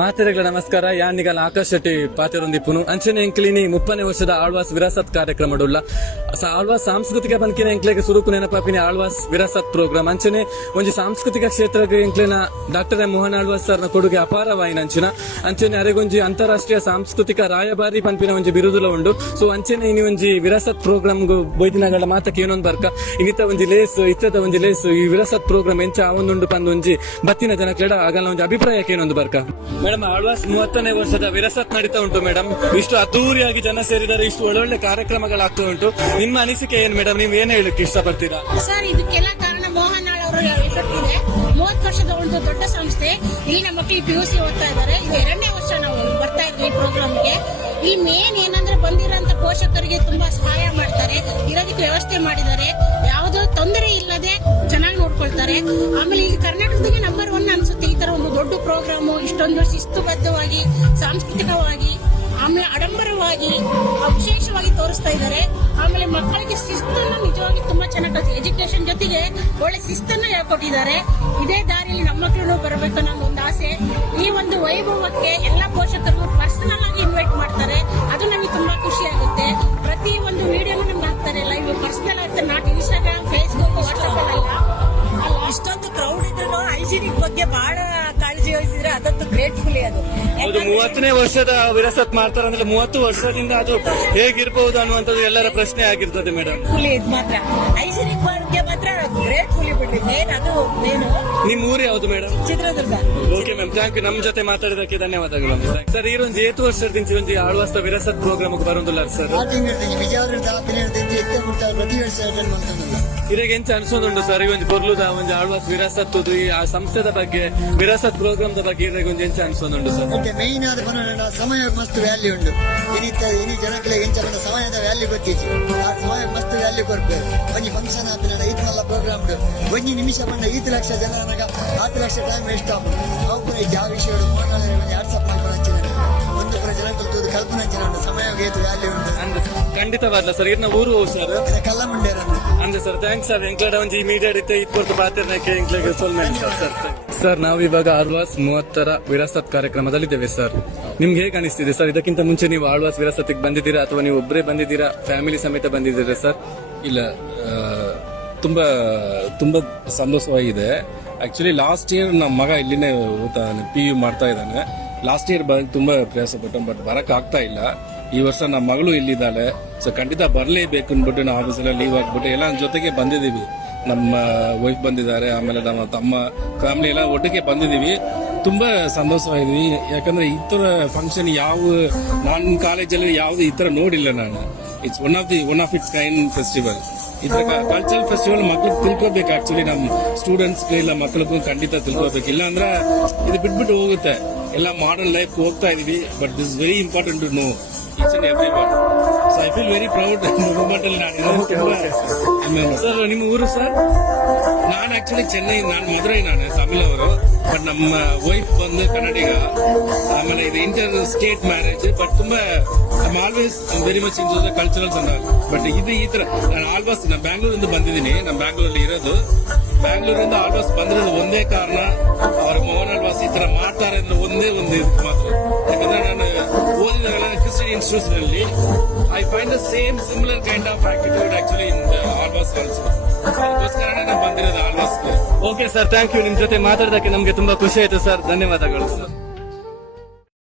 ಮಾತೆರೆಗಳ ನಮಸ್ಕಾರ ಯಾನಿಗಲ ಆಕಾಶ್ ಶೆಟ್ಟಿ ಪಾತೆರೊಂದಿಪ್ಪುನು ಅಂಚನೆ ಎಂಕ್ಲಿನಿ 30ನೇ ವರ್ಷದ ಆಳ್ವಾಸ್ ವಿರಾಸತ್ ಕಾರ್ಯಕ್ರಮಡುಲ್ಲ ಆಳ್ವಾಸ್ ಸಾಂಸ್ಕೃತಿಕ ಬಂಕಿನ ಎಂಕ್ಲೆಗೆ ಸುರುಕು ನೆನಪಾಪಿನ ಆಳ್ವಾಸ್ ವಿರಾಸತ್ ಪ್ರೋಗ್ರಾಮ್ ಅಂಚನೆ ಒಂಜಿ ಸಾಂಸ್ಕೃತಿಕ ಕ್ಷೇತ್ರಕ್ಕೆ ಎಂಕ್ಲಿನ ಡಾಕ್ಟರ್ ಎಂ ಮೋಹನ್ ಆಳ್ವಾಸ್ ಸರ್ನ ಕೊಡುಗೆ ಅಪಾರವಾಯಿನ ಅಂಚನೆ ಅರೆಗೊಂಜಿ ಅಂತಾರಾಷ್ಟ್ರೀಯ ಸಾಂಸ್ಕೃತಿಕ ರಾಯಭಾರಿ ಪಂಪಿನ ಒಂಜಿ ಬಿರುದುಲ ಉಂಡು ಸೊ ಅಂಚನೆ ಇನಿ ಒಂಜಿ ವಿರಾಸತ್ ಪ್ರೋಗ್ರಾಮ್ ಬೈದಿನಗಳ ಮಾತಕ್ಕೆ ಏನೊಂದು ಬರ್ಕ ಇನ್ನಿತ ಒಂಜಿ ಲೇಸ್ ಇತ್ತದ ಒಂಜಿ ಲೇಸ್ ಈ ವಿರಾಸತ್ ಪ್ರೋಗ್ರಾಮ್ ಎಂಚ ಅವೊಂದುಂಡು ಪಂದು ಒಂಜಿ ಬತ್ತಿನ ಜನಕ್ಲೆಡ ಆಗಲ್ಲ ಒಂಜಿ ಅಭಿಪ್ರಾಯಕ್ಕೆ ಏನೊಂದು ಬರ್ಕ ಮೇಡಮ್ ಆಳ್ವಾಸ್ 30ನೇ ವರ್ಷದ ವಿರಾಸತ್ ನಡೀತಾ ಉಂಟು ಮೇಡಮ್. ಇಷ್ಟು ಅದ್ದೂರಿಯಾಗಿ ಜನ ಸೇರಿದ್ದಾರೆ, ಇಷ್ಟು ಒಳ್ಳೊಳ್ಳೆ ಕಾರ್ಯಕ್ರಮಗಳಾಗ್ತಾ ಉಂಟು. ನಿಮ್ಮ ಅನಿಸಿಕೆ ಏನ್ ಮೇಡಮ್? ನೀವ್ ಏನ್ ಹೇಳಕ್ಕೆ ಇಷ್ಟಪಡ್ತೀರಾ? ಸರ್, ಇದಕ್ಕೆಲ್ಲ ಕಾರಣ ಮೋಹನ್ ಆಳ್ ಅವರ ಎಫೆಕ್ಟ್ ಇದೆ. 30 ವರ್ಷದ ಒಂದು ದೊಡ್ಡ ಸಂಸ್ಥೆ. ಇಲ್ಲಿ ನಮ್ಮ ಮಕ್ಕಳು PUC ಓದ್ತಾ ಇದ್ದಾರೆ. ಇದು 2ನೇ ವರ್ಷ ನಾವು ಬರ್ತಾ ಇದ್ವಿ ಈ ಪ್ರೋಗ್ರಾಮ್ಗೆ. ಈ ಮೇನ್ ಏನಂದ್ರೆ ಬಂದಿರೋಂತ ಪೋಷಕರಿಗೆ ತುಂಬಾ ಸಹಾಯ ಮಾಡ್ತಾರೆ, ಇರೋದಕ್ಕೆ ವ್ಯವಸ್ಥೆ ಮಾಡಿದ್ದಾರೆ, ಯಾವುದೋ ತೊಂದರೆ ಇಲ್ಲದೆ ಚೆನ್ನಾಗಿ ನೋಡ್ಕೊಳ್ತಾರೆ. ಆಮೇಲೆ ಇಲ್ಲಿ ಕರ್ನಾಟಕದಾಗೆ ನಂಬರ್ 1 ಅನ್ಸುತ್ತೆ ಈ ತರ ಒಂದು ದೊಡ್ಡ ಪ್ರೋಗ್ರಾಮು, ಇಷ್ಟೊಂದು ಶಿಸ್ತುಬದ್ಧವಾಗಿ ಸಾಂಸ್ಕೃತಿಕವಾಗಿ ಆಮೇಲೆ ಆಡಂಬರವಾಗಿ ವಿಶೇಷವಾಗಿ ತೋರಿಸ್ತಾ ಇದ್ದಾರೆ. ಆಮೇಲೆ ಮಕ್ಕಳಿಗೆ ಶಿಸ್ತನ್ನು ನಿಜವಾಗಿ ತುಂಬಾ ಚೆನ್ನಾಗಿ ಎಜುಕೇಶನ್ ಜೊತೆಗೆ ಒಳ್ಳೆ ಶಿಸ್ತನ್ನು ಹೇಳ್ಕೊಟ್ಟಿದ್ದಾರೆ. ಇದೇ ದಾರಿಯಲ್ಲಿ ನಮ್ಮ ಮಕ್ಕಳು ಬರಬೇಕು ಅನ್ನೋ ಒಂದು ಆಸೆ. ಈ ಒಂದು ವೈಭವಕ್ಕೆ ಎಲ್ಲ ಪೋಷಕರು ಪರ್ಸನಲ್ ಆಗಿ ಇನ್ವೈಟ್ ಮಾಡ್ತಾರೆ, ಅದು ನಮಗೆ ತುಂಬಾ ಖುಷಿ ಆಗುತ್ತೆ. ಪ್ರತಿ ಒಂದು ವಿಡಿಯೋನು ನಮ್ಗೆ ಹಾಕ್ತಾರೆ, ಲೈವ್ ಪರ್ಸನಲ್ ಆಗ್ತಾರೆ, ನಾಟ್ ಇನ್ಸ್ಟಾಗ್ರಾಮ್, ಫೇಸ್ಬುಕ್, ವಾಟ್ಸ್ಆಪ್ ಅಲ್ಲ. ಇಷ್ಟೊಂದು ಕ್ರೌಡ್ ಇದ್ರು ಹೈಜಿನಿಕ್ ಬಗ್ಗೆ ಬಹಳ ಕಾಳಜಿ ವಹಿಸಿದ್ರೆ ಅದಂತೂ ಗ್ರೇಟ್ಫುಲ್. ಅದು 30ನೇ ವರ್ಷದ ವಿರಾಸತ್ ಮಾಡ್ತಾರೆ ಅಂದ್ರೆ 30 ವರ್ಷದಿಂದ ಅದು ಹೇಗಿರ್ಬಹುದು ಅನ್ನುವಂಥದ್ದು ಎಲ್ಲರ ಪ್ರಶ್ನೆ ಆಗಿರ್ತದೆ ಮೇಡಮ್. ಇದು ಮಾತ್ರ ಹೈಜಿನಿಕ್ ಬಗ್ಗೆ ಮಾತ್ರ ಗ್ರೇಟ್ಫುಲ್ ಬಿಡ್ರಿ. ಮೇನ್ ಅದು ಮೇನು. ನಿಮ್ ಊರು ಯಾವುದು madam? Chitradurga. Okay ma'am, thank you. ನಮ್ ಜೊತೆ ಮಾತಾಡಿದಕ್ಕೆ ಧನ್ಯವಾದಗಳು ಸರ್. ಈ ಒಂದು 7 ವರ್ಷದಿಂದ ಒಂಜಿ ಆಳ್ವಾಸ್ ವಿರಾಸತ್ ಪ್ರೋಗ್ರಾಮ್ ಬರೋದಿಲ್ಲ ಸರ್? ಇದಾಗ ಎಂಚ ಅನ್ಸೋದುಂಟು ಸರ್ ಈ ಒಂದು ಕೊರ್ಲುದ ಒಂದು ಆಳ್ವಾಸ್ ವಿರಾಸತ್ ಆ ಸಂಸ್ಥೆದ ಬಗ್ಗೆ ವಿರಾಸತ್ ಪ್ರೋಗ್ರಾಮ್ ಬಗ್ಗೆ ಇದಾಗ ಒಂದು ಎಂಚ ಅನ್ಸೋದುಂಟು ಸರ್? ಮೈನ್ ಆದ ಸಮಯ ಮಸ್ತ್ ವ್ಯಾಲ್ಯೂ ಉಂಟು. ಇನಿ ಜನಕ್ಕೆ ಎಂಚ ಸಮಯದ ವ್ಯಾಲ್ಯೂ ಗೊತ್ತಿತ್ತು. ಆ ಸಮಯ ಮಸ್ತ್ ವ್ಯಾಲ್ಯೂ ಕೊಡ್ಬೇಕು. ಒಂಜಿ ಫಂಕ್ಷನ್ ಆಪಿನ ಈತನೆಲ್ಲ ಪ್ರೋಗ್ರಾಮ್ ಒಂಜಿ ನಿಮಿಷ ಬಂದ 5 ಲಕ್ಷ ಜನರಾಗ 10 ಲಕ್ಷ ಟೈಮ್ ವೇಸ್ಟ್ ಆಗ ನಾವು ಕೂಡ ಯಾವ ವಿಷಯ ವಾಟ್ಸಪ್ ಮಾಡ್ಕೊಂಡು ಒಂದು ಕೂಡ ಜನ ಕಲ್ತುವುದು ಕಲ್ಪನಾ ಜನ ಸಮಯ ವ್ಯಾಲ್ಯೂ ಉಂಟು. ಖಂಡಿತವಾದ ಸರ್. ಇನ್ನ ಊರು ಸರ್ ಕಲ್ಲಮಂಡ್ಯ ಅಂದ್ರೆ ಸರ್. Thanks sir. ಎಂಕ್ಲಡ ಒಂಜಿ ಮೀಡಿಯಾ ಇತ್ತೆ ಇಪ್ಪತ್ತು ಪಾತ್ರನಕ್ಕೆ ಎಂಕ್ಲೆಗೆ ಸೋಲ್ಮೇಲೆ ಸರ್. ಸರ್, ನಾವಿವಾಗ ಆಳ್ವಾಸ್ 30ರ ವಿರಾಸತ್ ಕಾರ್ಯಕ್ರಮದಲ್ಲಿದ್ದೇವೆ ಸರ್. ನಿಮ್ಗೆ ಹೇಗೆ ಅನಿಸ್ತಿದೆ ಸರ್? ಇದಕ್ಕಿಂತ ಮುಂಚೆ ನೀವು ಆಳ್ವಾಸ್ ವಿರಾಸತ್ಗೆ ಬಂದಿದ್ದೀರಾ ಅಥವಾ ನೀವು ಒಬ್ಬರೇ ಬಂದಿದ್ದೀರಾ, ಫ್ಯಾಮಿಲಿ ಸಮೇತ ಬಂದಿದ್ದೀರಾ ಸರ್? ಇಲ್ಲ, ತುಂಬಾ ತುಂಬಾ ಸಂತೋಷವಾಗಿದೆ. ಆಕ್ಚುಲಿ ಲಾಸ್ಟ್ ಇಯರ್ ನಮ್ಮ ಮಗ ಇಲ್ಲಿನೇ ಓದ್ತಾನೆ, PU ಮಾಡ್ತಾ ಇದ್ದಾನೆ. ಲಾಸ್ಟ್ ಇಯರ್ ತುಂಬಾ ಪ್ರಯಾಸ ಪಟ್ಟ, ಬಟ್ ಬರಕ್ ಆಗ್ತಾ ಇಲ್ಲ. ಈ ವರ್ಷ ನಮ್ಮ ಮಗಳು ಇಲ್ಲಿದ್ದಾಳೆ, ಸೊ ಖಂಡಿತ ಬರಲೇಬೇಕು ಅಂದ್ಬಿಟ್ಟು ನಾವು ಆಫೀಸಲ್ಲಿ ಲೀವ್ ಹಾಕ್ಬಿಟ್ಟು ಎಲ್ಲ ಜೊತೆಗೆ ಬಂದಿದ್ದೀವಿ. ನಮ್ಮ ವೈಫ್ ಬಂದಿದ್ದಾರೆ, ಆಮೇಲೆ ನಮ್ಮ ತಮ್ಮ ಫ್ಯಾಮಿಲಿ ಎಲ್ಲ ಒಟ್ಟಿಗೆ ಬಂದಿದ್ದೀವಿ. ತುಂಬಾ ಸಂತೋಷವಾಗಿದ್ವಿ. ಯಾಕಂದ್ರೆ ಈ ತರ ಫಂಕ್ಷನ್ ನಾನು ಕಾಲೇಜಲ್ಲಿ ಯಾವ್ದು ಈ ತರ ನೋಡಿಲ್ಲ ನಾನು. It's one of it's kind festival. ಈ ತರ ಕಲ್ಚರಲ್ ಫೆಸ್ಟಿವಲ್ ಮಕ್ಳಿಗೆ ತಿಳ್ಕೋಬೇಕು. ಆಕ್ಚುಲಿ ನಮ್ಮ ಸ್ಟೂಡೆಂಟ್ಸ್ಗೆ ಇಲ್ಲ ಮಕ್ಕಳಿಗೂ ಖಂಡಿತ ತಿಳ್ಕೋಬೇಕು. ಇಲ್ಲ ಅಂದ್ರೆ ಇದು ಬಿಟ್ಬಿಟ್ಟು ಹೋಗುತ್ತೆ. ಎಲ್ಲ ಮಾಡರ್ನ್ ಲೈಫ್ ಹೋಗ್ತಾ ಇದೀವಿ, but this very important to know each and every one. So I feel very proud moment ಅಲ್ಲಿ ನಾನು. ಸರ್, ನಿಮ್ಮ ಊರು ಸರ್? ನಾನು ಆಕ್ಚುಲಿ ಚೆನ್ನೈ, ನಾನು ಮಧುರೈ, ನಾನು ತಮಿಳ್ ಅವರು, ಬಟ್ ನಮ್ಮ ವೈಫ್ ಬಂದು ಕನ್ನಡಿಗ. ಆಮೇಲೆ ಇದು ಇಂಟರ್ ಸ್ಟೇಟ್ ಮ್ಯಾರೇಜ್, ಬಟ್ ತುಂಬಾ always very much into the culturals and all. But ಇದು ಈ ತರ ನಾನು ಆಲ್ವಾಸ್ ನಾನು ಬ್ಯಾಂಗ್ಳೂರಿಂದ ಬಂದಿದ್ದೀನಿ. ನಾನು ಬ್ಯಾಂಗ್ಳೂರಲ್ಲಿ ಇರೋದು. ಬ್ಯಾಂಗ್ಳೂರಿಂದ ಆಲ್ವಾಸ್ ಬಂದಿರೋದು ಒಂದೇ ಕಾರಣ, ಅವ್ರ ಮೋಹನ್ ಆಳ್ವಾಸ್ ಈ ತರ ಮಾಡ್ತಾರೆ ಅಂದ್ರೆ ಒಂದೇ ಒಂದು ಮಾತ್ರ. ಯಾಕಂದ್ರೆ ನಾನು ಓದಿದಾಗಲ್ಲ ಕ್ರಿಶ್ಚಿಯನ್ ಇನ್ಸ್ಟಿಟ್ಯೂಷನ್ ಅಲ್ಲಿ I find the same similar kind of attitude actually in Alvas also. ಅದಕ್ಕೋಸ್ಕರ ನಾನು ಬಂದಿರೋದು ಆಲ್ವಾಸ್ಗೆ. Okay sir, thank you. ನಿಮ್ ಜೊತೆ ಮಾತಾಡೋದಕ್ಕೆ ನಮ್ಗೆ ತುಂಬಾ ಖುಷಿ ಆಯ್ತು ಸರ್. ಧನ್ಯವಾದಗಳು ಸರ್.